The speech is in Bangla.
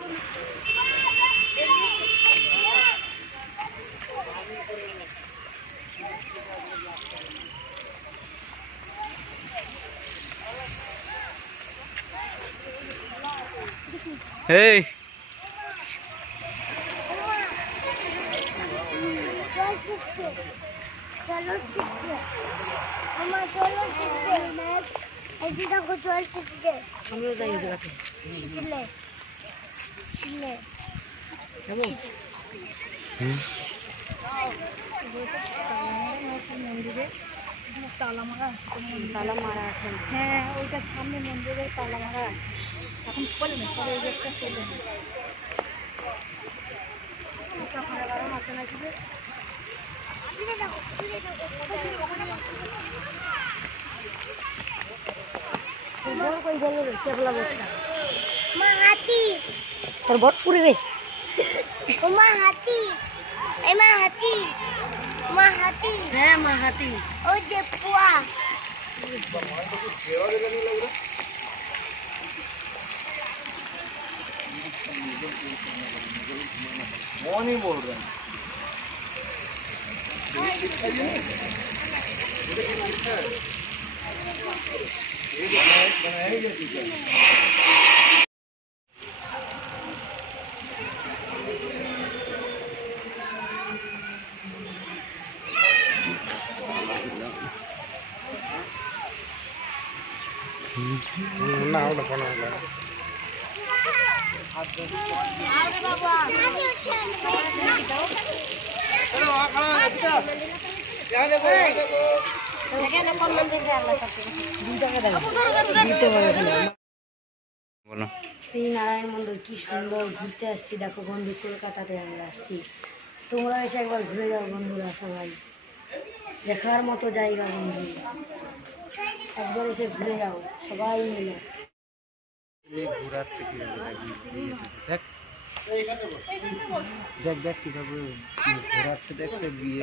Hey. चलो मम्मा चलो ऐसी तो कुछ और चीज़ हम लोग जाएंगे जगह पे चिल्ले चिल्ले কেমন মন্দিরে তালা মারা আছে হ্যাঁ ওইটার সামনে মন্দিরের তালা মারা এখন বলে না পরে ওই একটা চলে গরম আছে নাকি তোর বট পুরি রে মা হাতি মা হাতি মা হাতি হ্যাঁ মা হাতি ও যে পুয়া कौन ही बोल रहे हैं ना उड़ा फोन वाला শ্রী নারায়ণ মন্দির কি সুন্দর ঘুরতে আসছি দেখো বন্ধু কলকাতাতে আমরা আসছি তোমরা এসে একবার ঘুরে যাও বন্ধুরা সবাই দেখার মতো জায়গা বন্ধু একবার এসে ঘুরে যাও সবাই মিলে দেখ দেখ কিভাবে ঘোরাচ্ছে দেখতে গিয়ে